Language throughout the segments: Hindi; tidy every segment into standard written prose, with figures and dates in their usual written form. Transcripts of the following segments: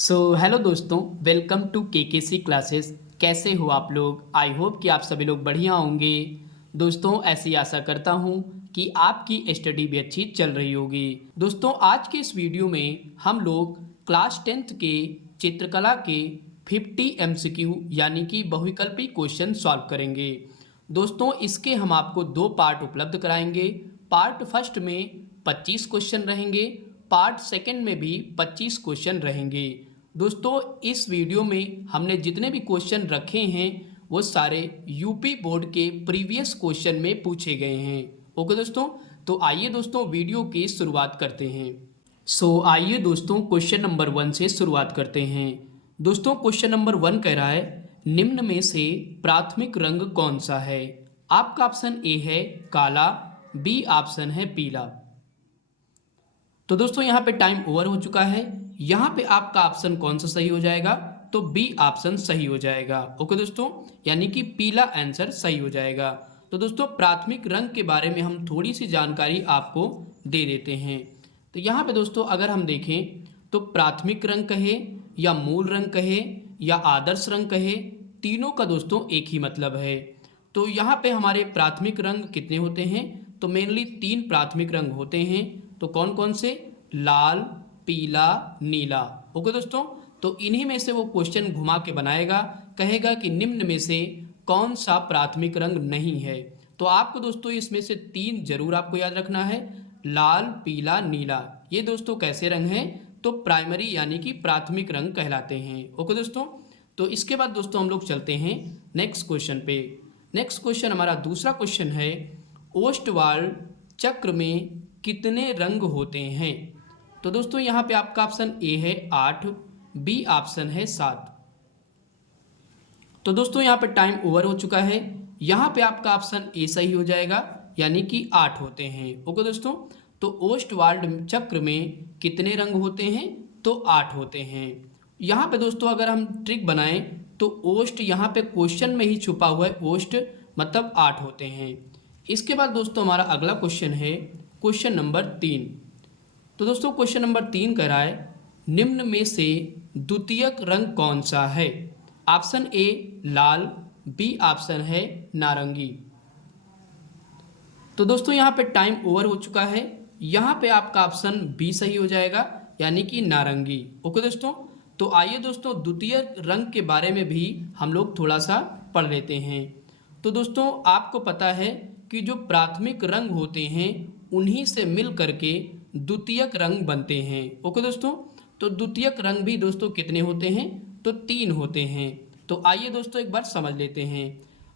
हेलो दोस्तों, वेलकम टू केकेसी क्लासेस। कैसे हो आप लोग? आई होप कि आप सभी लोग बढ़िया होंगे। दोस्तों, ऐसी आशा करता हूँ कि आपकी स्टडी भी अच्छी चल रही होगी। दोस्तों, आज के इस वीडियो में हम लोग क्लास 10th के चित्रकला के 50 MCQ यानी कि बहुविकल्पी क्वेश्चन सॉल्व करेंगे। दोस्तों, इसके हम आपको दो पार्ट उपलब्ध कराएंगे। पार्ट फर्स्ट में 25 क्वेश्चन रहेंगे, पार्ट सेकंड में भी 25 क्वेश्चन रहेंगे। दोस्तों, इस वीडियो में हमने जितने भी क्वेश्चन रखे हैं वो सारे यूपी बोर्ड के प्रीवियस क्वेश्चन में पूछे गए हैं। ओके दोस्तों, तो आइए दोस्तों वीडियो की शुरुआत करते हैं। आइए दोस्तों क्वेश्चन नंबर 1 से शुरुआत करते हैं। दोस्तों, क्वेश्चन नंबर 1 कह रहा है निम्न में से प्राथमिक रंग कौन सा है? आपका ऑप्शन ए है काला, बी ऑप्शन है पीला। तो दोस्तों यहाँ पे टाइम ओवर हो चुका है। यहाँ पे आपका ऑप्शन कौन सा सही हो जाएगा? तो बी ऑप्शन सही हो जाएगा। ओके दोस्तों, यानी कि पीला आंसर सही हो जाएगा। तो दोस्तों, प्राथमिक रंग के बारे में हम थोड़ी सी जानकारी आपको दे देते हैं। तो यहाँ पे दोस्तों अगर हम देखें तो प्राथमिक रंग कहे या मूल रंग कहे या आदर्श रंग कहे, तीनों का दोस्तों एक ही मतलब है। तो यहाँ पे हमारे प्राथमिक रंग कितने होते हैं? तो मेनली 3 प्राथमिक रंग होते हैं। तो कौन कौन से? लाल, पीला, नीला। ओके दोस्तों, तो इन्हीं में से वो क्वेश्चन घुमा के बनाएगा, कहेगा कि निम्न में से कौन सा प्राथमिक रंग नहीं है। तो आपको दोस्तों इसमें से 3 जरूर आपको याद रखना है, लाल, पीला, नीला। ये दोस्तों कैसे रंग हैं? तो प्राइमरी यानी कि प्राथमिक रंग कहलाते हैं। ओके दोस्तों, तो इसके बाद दोस्तों हम लोग चलते हैं नेक्स्ट क्वेश्चन पे। नेक्स्ट क्वेश्चन हमारा दूसरा क्वेश्चन है, ओस्टवाल्ड चक्र में कितने रंग होते हैं? तो दोस्तों यहाँ पे आपका ऑप्शन ए है 8, बी ऑप्शन है 7। तो दोस्तों यहाँ पे टाइम ओवर हो चुका है। यहाँ पे आपका ऑप्शन ए सही हो जाएगा, यानी कि 8 होते हैं। ओके दोस्तों, तो ओस्टवाल्ड चक्र में कितने रंग होते हैं? तो 8 होते हैं। यहाँ पे दोस्तों अगर हम ट्रिक बनाएं तो ओस्ट यहाँ पे क्वेश्चन में ही छुपा हुआ है, ओस्ट मतलब 8 होते हैं। इसके बाद दोस्तों हमारा अगला क्वेश्चन है क्वेश्चन नंबर 3। तो दोस्तों क्वेश्चन नंबर 3 कह रहा है निम्न में से द्वितीयक रंग कौन सा है? ऑप्शन ए लाल, बी ऑप्शन है नारंगी। तो दोस्तों यहाँ पे टाइम ओवर हो चुका है। यहाँ पे आपका ऑप्शन बी सही हो जाएगा, यानी कि नारंगी। ओके दोस्तों, तो आइए दोस्तों द्वितीय रंग के बारे में भी हम लोग थोड़ा सा पढ़ लेते हैं। तो दोस्तों आपको पता है कि जो प्राथमिक रंग होते हैं उन्हीं से मिल करके द्वितीयक रंग बनते हैं। ओके दोस्तों, तो द्वितीयक रंग भी दोस्तों कितने होते हैं? तो 3 होते हैं। तो आइए दोस्तों एक बार समझ लेते हैं।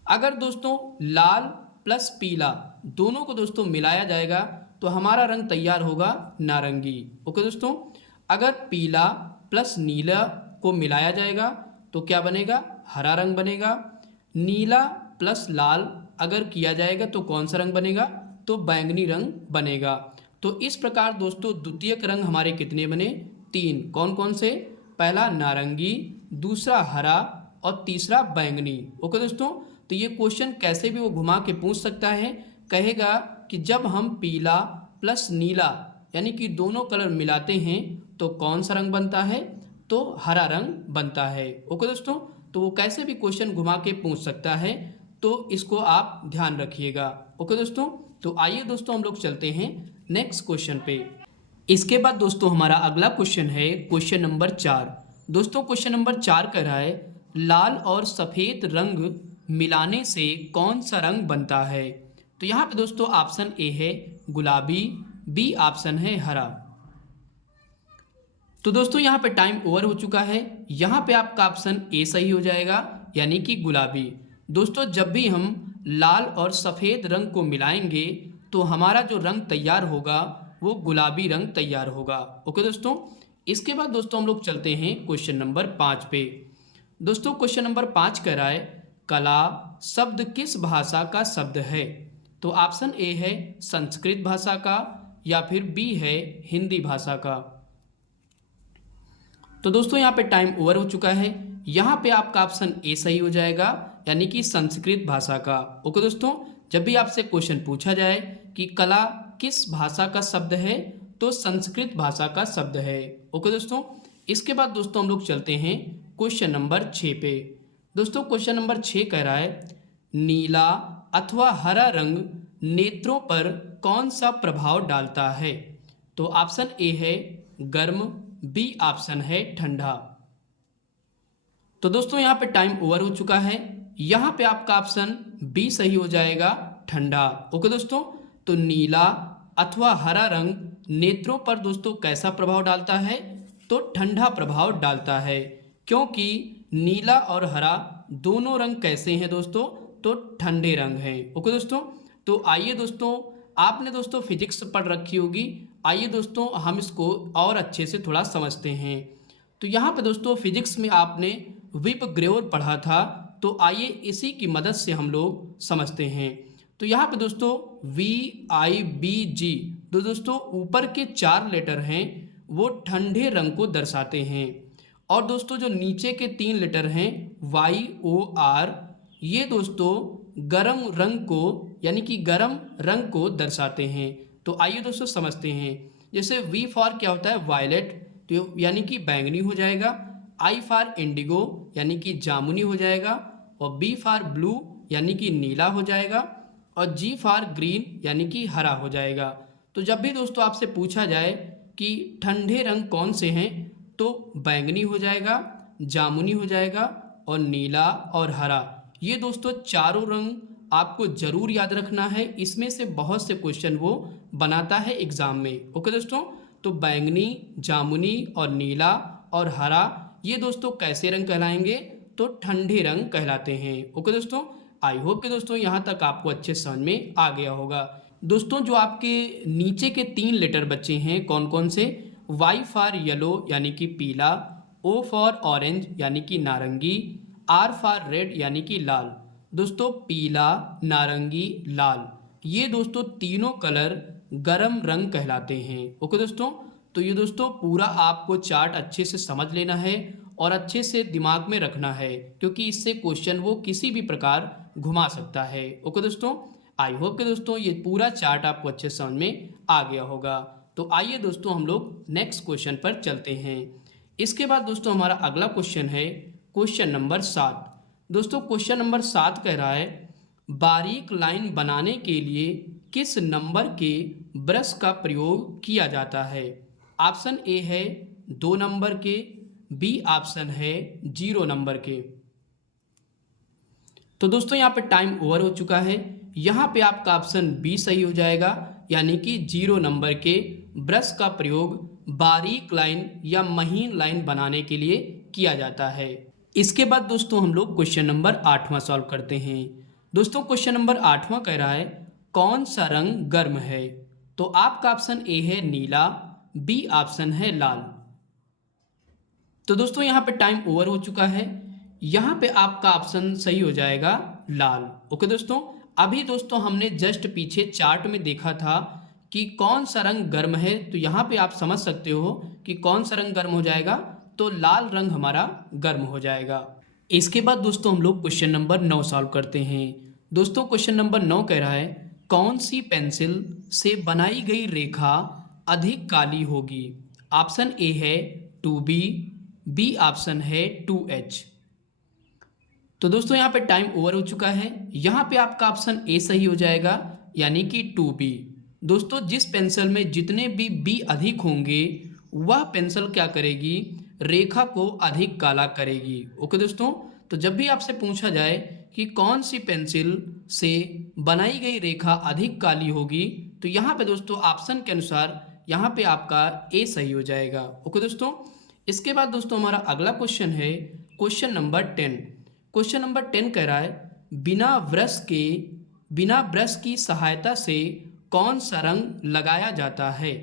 अगर दोस्तों लाल प्लस पीला दोनों को दोस्तों मिलाया जाएगा तो हमारा रंग तैयार होगा नारंगी। ओके दोस्तों, अगर पीला प्लस नीला को मिलाया जाएगा तो क्या बनेगा? हरा रंग बनेगा। नीला प्लस लाल अगर किया जाएगा तो कौन सा रंग बनेगा? तो बैंगनी रंग बनेगा। तो इस प्रकार दोस्तों द्वितीयक रंग हमारे कितने बने? 3। कौन कौन से? पहला नारंगी, दूसरा हरा और तीसरा बैंगनी। ओके दोस्तों, तो ये क्वेश्चन कैसे भी वो घुमा के पूछ सकता है, कहेगा कि जब हम पीला प्लस नीला यानी कि दोनों कलर मिलाते हैं तो कौन सा रंग बनता है? तो हरा रंग बनता है। ओके दोस्तों, तो वो कैसे भी क्वेश्चन घुमा के पूछ सकता है, तो इसको आप ध्यान रखिएगा। ओके दोस्तों, तो आइए दोस्तों हम लोग चलते हैं नेक्स्ट क्वेश्चन पे। इसके बाद दोस्तों हमारा अगला क्वेश्चन है क्वेश्चन नंबर 4। दोस्तों क्वेश्चन नंबर 4 कह रहा है लाल और सफ़ेद रंग मिलाने से कौन सा रंग बनता है? तो यहाँ पे दोस्तों ऑप्शन ए है गुलाबी, बी ऑप्शन है हरा। तो दोस्तों यहाँ पे टाइम ओवर हो चुका है। यहाँ पे आपका ऑप्शन ए सही हो जाएगा, यानी कि गुलाबी। दोस्तों जब भी हम लाल और सफ़ेद रंग को मिलाएंगे तो हमारा जो रंग तैयार होगा वो गुलाबी रंग तैयार होगा। ओके दोस्तों, इसके बाद दोस्तों हम लोग चलते हैं क्वेश्चन नंबर 5 पे। दोस्तों क्वेश्चन नंबर 5 कह रहा है कला शब्द किस भाषा का शब्द है? तो ऑप्शन ए है संस्कृत भाषा का या फिर बी है हिंदी भाषा का। तो दोस्तों यहाँ पे टाइम ओवर हो चुका है। यहाँ पे आपका ऑप्शन ए सही हो जाएगा, यानी कि संस्कृत भाषा का। ओके दोस्तों, जब भी आपसे क्वेश्चन पूछा जाए कि कला किस भाषा का शब्द है तो संस्कृत भाषा का शब्द है। ओके दोस्तों, इसके बाद दोस्तों हम लोग चलते हैं क्वेश्चन नंबर 6 पे। दोस्तों क्वेश्चन नंबर 6 कह रहा है नीला अथवा हरा रंग नेत्रों पर कौन सा प्रभाव डालता है। तो ऑप्शन ए है गर्म, बी ऑप्शन है ठंडा। तो दोस्तों यहाँ पे टाइम ओवर हो चुका है, यहाँ पे आपका ऑप्शन बी सही हो जाएगा, ठंडा। ओके दोस्तों, तो नीला अथवा हरा रंग नेत्रों पर दोस्तों कैसा प्रभाव डालता है, तो ठंडा प्रभाव डालता है, क्योंकि नीला और हरा दोनों रंग कैसे हैं दोस्तों, तो ठंडे रंग हैं। ओके दोस्तों, तो आइए दोस्तों, आपने दोस्तों फिजिक्स पढ़ रखी होगी, आइए दोस्तों हम इसको और अच्छे से थोड़ा समझते हैं। तो यहाँ पे दोस्तों फिजिक्स में आपने विप ग्रेवर पढ़ा था, तो आइए इसी की मदद से हम लोग समझते हैं। तो यहाँ पे दोस्तों VIBG दोस्तों ऊपर के 4 लेटर हैं वो ठंडे रंग को दर्शाते हैं, और दोस्तों जो नीचे के 3 लेटर हैं YOR ये दोस्तों गर्म रंग को यानी कि गर्म रंग को दर्शाते हैं। तो आइए दोस्तों समझते हैं। जैसे V फॉर क्या होता है, वायलेट, तो यानी कि बैंगनी हो जाएगा। I फॉर इंडिगो यानी कि जामुनी हो जाएगा, और B फॉर ब्लू यानी कि नीला हो जाएगा, और G फॉर ग्रीन यानी कि हरा हो जाएगा। तो जब भी दोस्तों आपसे पूछा जाए कि ठंडे रंग कौन से हैं, तो बैंगनी हो जाएगा, जामुनी हो जाएगा, और नीला और हरा, ये दोस्तों चारों रंग आपको जरूर याद रखना है। इसमें से बहुत से क्वेश्चन वो बनाता है एग्जाम में। ओके दोस्तों, तो बैंगनी, जामुनी और नीला और हरा ये दोस्तों कैसे रंग कहलाएंगे, तो ठंडे रंग कहलाते हैं। ओके दोस्तों, आई होप कि दोस्तों यहाँ तक आपको अच्छे समझ में आ गया होगा। दोस्तों जो आपके नीचे के 3 लेटर बच्चे हैं कौन कौन से, Y फॉर येलो यानी कि पीला, O फॉर ऑरेंज यानी कि नारंगी, R फॉर रेड यानी कि लाल। दोस्तों पीला, नारंगी, लाल ये दोस्तों तीनों कलर गर्म रंग कहलाते हैं। ओके दोस्तों, तो ये दोस्तों पूरा आपको चार्ट अच्छे से समझ लेना है और अच्छे से दिमाग में रखना है, क्योंकि इससे क्वेश्चन वो किसी भी प्रकार घुमा सकता है। ओके दोस्तों, आई होप कि दोस्तों ये पूरा चार्ट आपको अच्छे समझ में आ गया होगा। तो आइए दोस्तों हम लोग नेक्स्ट क्वेश्चन पर चलते हैं। इसके बाद दोस्तों हमारा अगला क्वेश्चन है क्वेश्चन नंबर 7। दोस्तों क्वेश्चन नंबर 7 कह रहा है बारीक लाइन बनाने के लिए किस नंबर के ब्रश का प्रयोग किया जाता है। ऑप्शन ए है 2 नंबर के, बी ऑप्शन है 0 नंबर के। तो दोस्तों यहाँ पे टाइम ओवर हो चुका है, यहाँ पे आपका ऑप्शन बी सही हो जाएगा, यानी कि 0 नंबर के ब्रश का प्रयोग बारीक लाइन या महीन लाइन बनाने के लिए किया जाता है। इसके बाद दोस्तों हम लोग क्वेश्चन नंबर 8वां सॉल्व करते हैं। दोस्तों क्वेश्चन नंबर 8वां कह रहा है कौन सा रंग गर्म है। तो आपका ऑप्शन ए है नीला, बी ऑप्शन है लाल। तो दोस्तों यहाँ पे टाइम ओवर हो चुका है, यहाँ पे आपका ऑप्शन सही हो जाएगा लाल। ओके दोस्तों, अभी दोस्तों हमने जस्ट पीछे चार्ट में देखा था कि कौन सा रंग गर्म है, तो यहाँ पे आप समझ सकते हो कि कौन सा रंग गर्म हो जाएगा, तो लाल रंग हमारा गर्म हो जाएगा। इसके बाद दोस्तों हम लोग क्वेश्चन नंबर 9 सॉल्व करते हैं। दोस्तों क्वेश्चन नंबर 9 कह रहा है कौन सी पेंसिल से बनाई गई रेखा अधिक काली होगी। ऑप्शन ए है 2B, बी ऑप्शन है 2H। तो दोस्तों यहाँ पे टाइम ओवर हो चुका है, यहाँ पे आपका ऑप्शन ए सही हो जाएगा, यानी कि 2B। दोस्तों जिस पेंसिल में जितने भी बी अधिक होंगे वह पेंसिल क्या करेगी, रेखा को अधिक काला करेगी। ओके दोस्तों, तो जब भी आपसे पूछा जाए कि कौन सी पेंसिल से बनाई गई रेखा अधिक काली होगी, तो यहाँ पे दोस्तों ऑप्शन के अनुसार यहाँ पे आपका ए सही हो जाएगा। ओके दोस्तों, इसके बाद दोस्तों हमारा अगला क्वेश्चन है क्वेश्चन नंबर 10। क्वेश्चन नंबर 10 कह रहा है बिना ब्रश की सहायता से कौन सा रंग लगाया जाता है।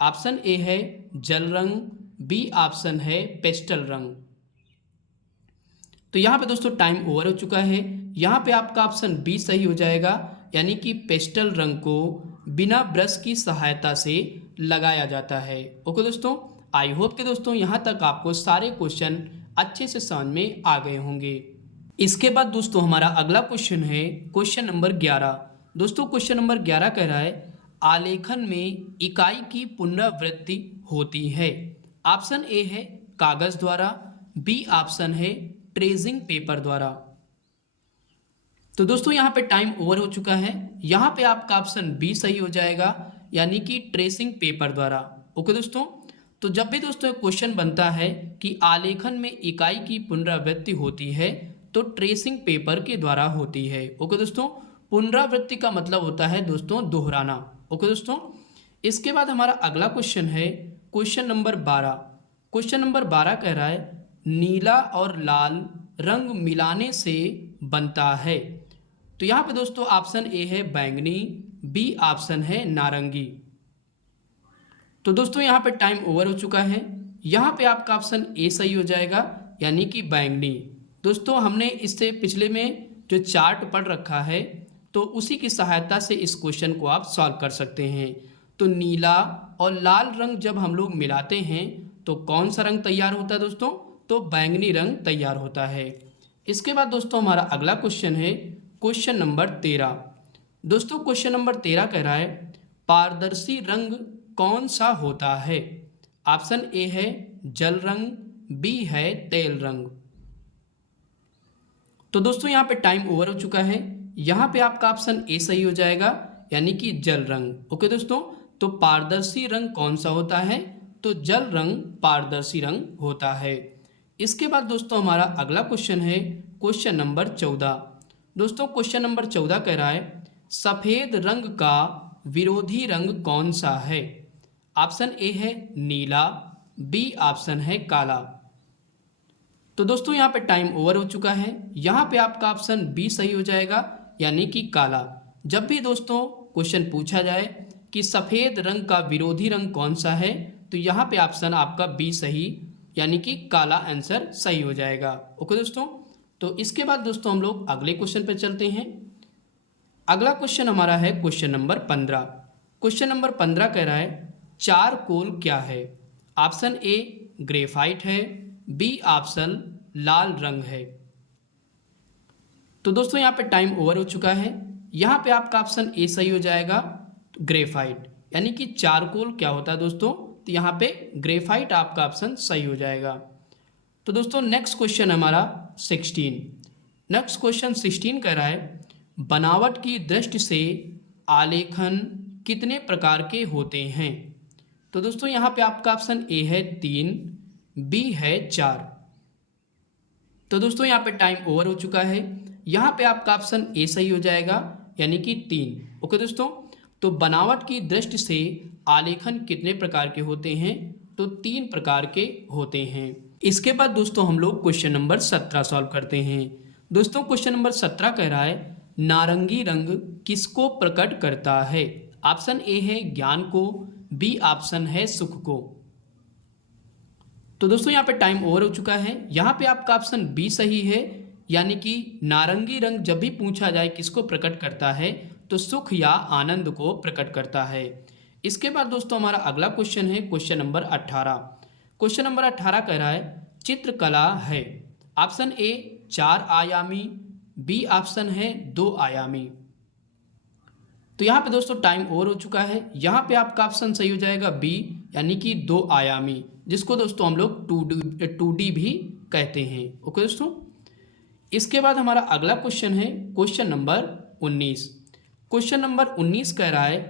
ऑप्शन ए है जल रंग, बी ऑप्शन है पेस्टल रंग। तो यहाँ पे दोस्तों टाइम ओवर हो चुका है, यहाँ पे आपका ऑप्शन बी सही हो जाएगा, यानी कि पेस्टल रंग को बिना ब्रश की सहायता से लगाया जाता है। ओके दोस्तों, आई होप कि दोस्तों यहाँ तक आपको सारे क्वेश्चन अच्छे से समझ में आ गए होंगे। इसके बाद दोस्तों हमारा अगला क्वेश्चन है क्वेश्चन नंबर 11। दोस्तों क्वेश्चन नंबर 11 कह रहा है आलेखन में इकाई की पुनरावृत्ति होती है। ऑप्शन ए है कागज द्वारा, बी ऑप्शन है ट्रेसिंग पेपर द्वारा। तो दोस्तों यहाँ पे टाइम ओवर हो चुका है, यहाँ पे आपका ऑप्शन बी सही हो जाएगा, यानी कि ट्रेसिंग पेपर द्वारा। ओके दोस्तों, तो जब भी दोस्तों क्वेश्चन बनता है कि आलेखन में इकाई की पुनरावृत्ति होती है तो ट्रेसिंग पेपर के द्वारा होती है। ओके दोस्तों, पुनरावृत्ति का मतलब होता है दोस्तों दोहराना। ओके दोस्तों, इसके बाद हमारा अगला क्वेश्चन है क्वेश्चन नंबर 12। क्वेश्चन नंबर 12 कह रहा है नीला और लाल रंग मिलाने से बनता है। तो यहाँ पे दोस्तों ऑप्शन ए है बैंगनी, बी ऑप्शन है नारंगी। तो दोस्तों यहाँ पे टाइम ओवर हो चुका है, यहाँ पे आपका ऑप्शन ए सही हो जाएगा, यानी कि बैंगनी। दोस्तों हमने इससे पिछले में जो चार्ट पढ़ रखा है तो उसी की सहायता से इस क्वेश्चन को आप सॉल्व कर सकते हैं। तो नीला और लाल रंग जब हम लोग मिलाते हैं तो कौन सा रंग तैयार होता है दोस्तों? तो बैंगनी रंग तैयार होता है। इसके बाद दोस्तों हमारा अगला क्वेश्चन है क्वेश्चन नंबर 13। दोस्तों क्वेश्चन नंबर 13 कह रहा है पारदर्शी रंग कौन सा होता है? ऑप्शन ए है जल रंग, बी है तेल रंग। तो दोस्तों यहाँ पे टाइम ओवर हो चुका है, यहाँ पे आपका ऑप्शन ए सही हो जाएगा, यानी कि जल रंग। ओके दोस्तों, तो पारदर्शी रंग कौन सा होता है? तो जल रंग पारदर्शी रंग होता है। इसके बाद दोस्तों हमारा अगला क्वेश्चन है क्वेश्चन नंबर 14। दोस्तों क्वेश्चन नंबर 14 कह रहा है सफेद रंग का विरोधी रंग कौन सा है? ऑप्शन ए है नीला, बी ऑप्शन है काला। तो दोस्तों यहाँ पे टाइम ओवर हो चुका है, यहाँ पे आपका ऑप्शन बी सही हो जाएगा, यानी कि काला। जब भी दोस्तों क्वेश्चन पूछा जाए कि सफेद रंग का विरोधी रंग कौन सा है तो यहाँ पे ऑप्शन आपका बी सही, यानी कि काला आंसर सही हो जाएगा। ओके दोस्तों, तो इसके बाद दोस्तों हम लोग अगले क्वेश्चन पे चलते हैं। अगला क्वेश्चन हमारा है क्वेश्चन नंबर 15। क्वेश्चन नंबर 15 कह रहा है चारकोल क्या है? ऑप्शन ए ग्रेफाइट है, बी ऑप्शन लाल रंग है। तो दोस्तों यहाँ पे टाइम ओवर हो चुका है, यहाँ पे आपका ऑप्शन ए सही हो जाएगा, ग्रेफाइट। यानी कि चारकोल क्या होता है दोस्तों? तो यहाँ पे ग्रेफाइट आपका ऑप्शन सही हो जाएगा। तो दोस्तों नेक्स्ट क्वेश्चन हमारा 16। नेक्स्ट क्वेश्चन 16 कह रहा है बनावट की दृष्टि से आलेखन कितने प्रकार के होते हैं? तो दोस्तों यहाँ पे आपका ऑप्शन ए है 3, बी है 4। तो दोस्तों यहाँ पे टाइम ओवर हो चुका है, यहाँ पे आपका ऑप्शन ए सही हो जाएगा, यानी कि 3। ओके दोस्तों, तो बनावट की दृष्टि से आलेखन कितने प्रकार के होते हैं? तो 3 प्रकार के होते हैं। इसके बाद दोस्तों हम लोग क्वेश्चन नंबर 17 सॉल्व करते हैं। दोस्तों क्वेश्चन नंबर 17 कह रहा है नारंगी रंग किसको प्रकट करता है? ऑप्शन ए है ज्ञान को, बी ऑप्शन है सुख को। तो दोस्तों यहाँ पे टाइम ओवर हो चुका है, यहाँ पे आपका ऑप्शन बी सही है, यानी कि नारंगी रंग जब भी पूछा जाए किसको प्रकट करता है तो सुख या आनंद को प्रकट करता है। इसके बाद दोस्तों हमारा अगला क्वेश्चन है क्वेश्चन नंबर 18। क्वेश्चन नंबर 18 कह रहा है चित्रकला है। ऑप्शन ए 4 आयामी, बी ऑप्शन है 2 आयामी। तो यहाँ पे दोस्तों टाइम ओवर हो चुका है, यहाँ पे आपका ऑप्शन सही हो जाएगा बी, यानी कि 2 आयामी, जिसको दोस्तों हम लोग 2D भी कहते हैं। ओके दोस्तों, इसके बाद हमारा अगला क्वेश्चन है क्वेश्चन नंबर 19। क्वेश्चन नंबर 19 कह रहा है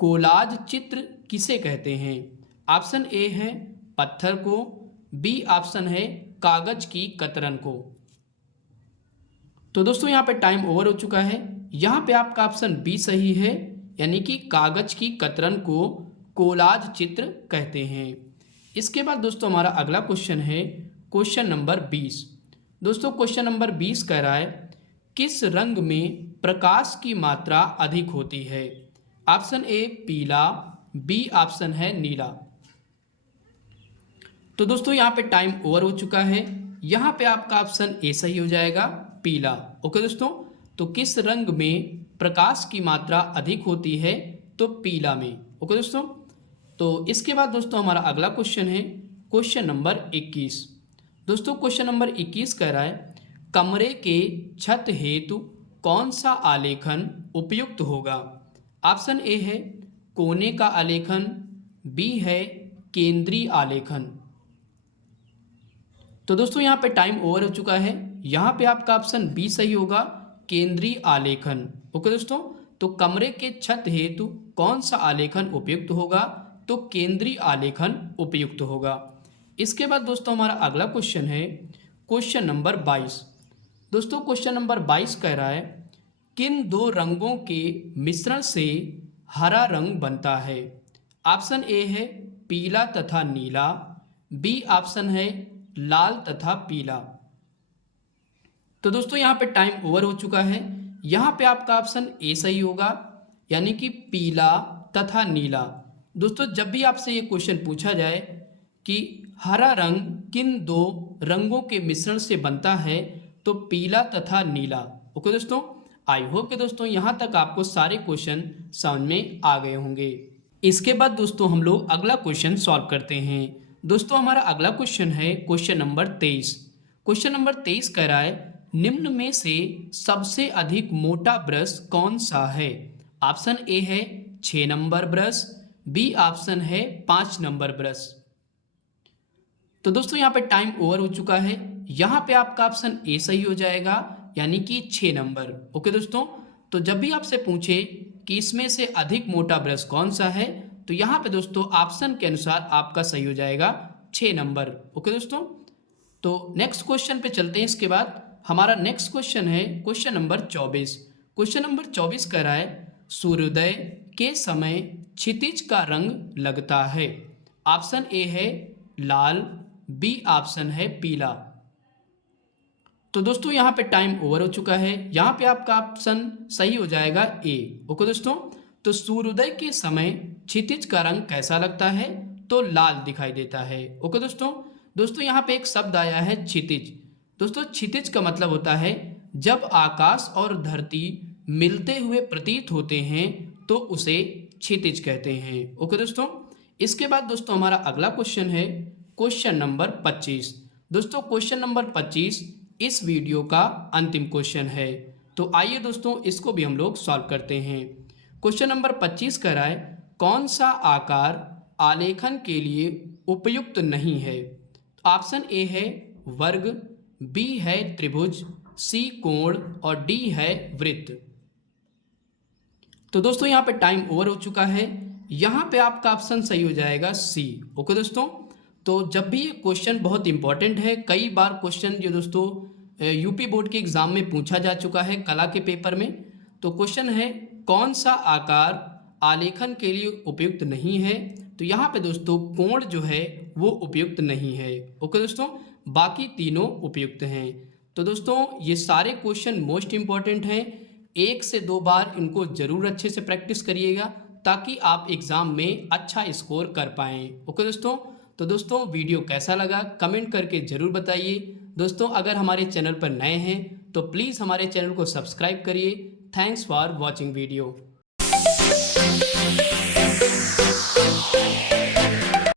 कोलाज चित्र किसे कहते हैं? ऑप्शन ए है पत्थर को, बी ऑप्शन है कागज की कतरन को। तो दोस्तों यहाँ पे टाइम ओवर हो चुका है, यहाँ पे आपका ऑप्शन बी सही है, यानी कि कागज की कतरन को कोलाज चित्र कहते हैं। इसके बाद दोस्तों हमारा अगला क्वेश्चन है क्वेश्चन नंबर 20। दोस्तों क्वेश्चन नंबर 20 कह रहा है किस रंग में प्रकाश की मात्रा अधिक होती है? ऑप्शन ए पीला, बी ऑप्शन है नीला। तो दोस्तों यहाँ पे टाइम ओवर हो चुका है, यहाँ पे आपका ऑप्शन ए सही हो जाएगा, पीला। ओके दोस्तों, तो किस रंग में प्रकाश की मात्रा अधिक होती है? तो पीला में। ओके दोस्तों, तो इसके बाद दोस्तों हमारा अगला क्वेश्चन है क्वेश्चन नंबर 21। दोस्तों क्वेश्चन नंबर 21 कह रहा है कमरे के छत हेतु कौन सा आलेखन उपयुक्त होगा? ऑप्शन ए है कोने का आलेखन, बी है केंद्रीय आलेखन। तो दोस्तों यहाँ पे टाइम ओवर हो चुका है। यहाँ पे आपका ऑप्शन बी सही होगा, केंद्रीय आलेखन। ओके दोस्तों, तो कमरे के छत हेतु कौन सा आलेखन उपयुक्त होगा? तो केंद्रीय आलेखन उपयुक्त होगा। इसके बाद दोस्तों हमारा अगला क्वेश्चन है क्वेश्चन नंबर 22। दोस्तों क्वेश्चन नंबर 22 कह रहा है, किन दो रंगों के मिश्रण से हरा रंग बनता है? ऑप्शन ए है पीला तथा नीला, बी ऑप्शन है लाल तथा पीला। तो दोस्तों यहाँ पे टाइम ओवर हो चुका है। यहाँ पे आपका ऑप्शन ए सही होगा, यानी कि पीला तथा नीला। दोस्तों जब भी आपसे ये क्वेश्चन पूछा जाए कि हरा रंग किन दो रंगों के मिश्रण से बनता है, तो पीला तथा नीला। ओके दोस्तों, आई होप कि दोस्तों यहाँ तक आपको सारे क्वेश्चन समझ में आ गए होंगे। इसके बाद दोस्तों हम लोग अगला क्वेश्चन सॉल्व करते हैं। दोस्तों हमारा अगला क्वेश्चन है क्वेश्चन नंबर 23। क्वेश्चन नंबर 23 कह रहा है, निम्न में से सबसे अधिक मोटा ब्रश कौन सा है? ऑप्शन ए है 6 नंबर ब्रश, बी ऑप्शन है 5 नंबर ब्रश। तो दोस्तों यहाँ पे टाइम ओवर हो चुका है। यहाँ पे आपका ऑप्शन ए सही हो जाएगा, यानी कि 6 नंबर। ओके दोस्तों, तो जब भी आपसे पूछे कि इसमें से अधिक मोटा ब्रश कौन सा है, तो यहाँ पे दोस्तों ऑप्शन के अनुसार आपका सही हो जाएगा 6 नंबर। ओके दोस्तों, तो नेक्स्ट क्वेश्चन पे चलते हैं। इसके बाद हमारा नेक्स्ट क्वेश्चन है क्वेश्चन नंबर 24। क्वेश्चन नंबर 24 कह रहा है, सूर्योदय के समय क्षितिज का रंग लगता है। ऑप्शन ए है लाल, बी ऑप्शन है पीला। तो दोस्तों यहाँ पे टाइम ओवर हो चुका है। यहाँ पे आपका ऑप्शन सही हो जाएगा ए। ओके दोस्तों, तो सूर्योदय के समय क्षितिज का रंग कैसा लगता है? तो लाल दिखाई देता है। ओके दोस्तों यहाँ पे एक शब्द आया है क्षितिज। दोस्तों क्षितिज का मतलब होता है जब आकाश और धरती मिलते हुए प्रतीत होते हैं तो उसे क्षितिज कहते हैं। ओके दोस्तों, इसके बाद दोस्तों हमारा अगला क्वेश्चन है क्वेश्चन नंबर 25। दोस्तों क्वेश्चन नंबर 25 इस वीडियो का अंतिम क्वेश्चन है, तो आइए दोस्तों इसको भी हम लोग सॉल्व करते हैं। क्वेश्चन नंबर 25 कह रहा है, कौन सा आकार आलेखन के लिए उपयुक्त नहीं है? ऑप्शन ए है वर्ग, बी है त्रिभुज, सी कोण और डी है वृत्त। तो दोस्तों यहाँ पे टाइम ओवर हो चुका है। यहाँ पे आपका ऑप्शन सही हो जाएगा सी। ओके दोस्तों, तो जब भी ये क्वेश्चन बहुत इंपॉर्टेंट है, कई बार क्वेश्चन जो दोस्तों यूपी बोर्ड के एग्जाम में पूछा जा चुका है कला के पेपर में। तो क्वेश्चन है कौन सा आकार आलेखन के लिए उपयुक्त नहीं है? तो यहाँ पे दोस्तों कोण जो है वो उपयुक्त नहीं है। ओके दोस्तों, बाकी तीनों उपयुक्त हैं। तो दोस्तों ये सारे क्वेश्चन मोस्ट इंपॉर्टेंट हैं। 1 से 2 बार इनको जरूर अच्छे से प्रैक्टिस करिएगा ताकि आप एग्जाम में अच्छा स्कोर कर पाएँ। ओके दोस्तों, तो दोस्तों वीडियो कैसा लगा कमेंट करके ज़रूर बताइए। दोस्तों अगर हमारे चैनल पर नए हैं तो प्लीज़ हमारे चैनल को सब्सक्राइब करिए। Thanks for watching video.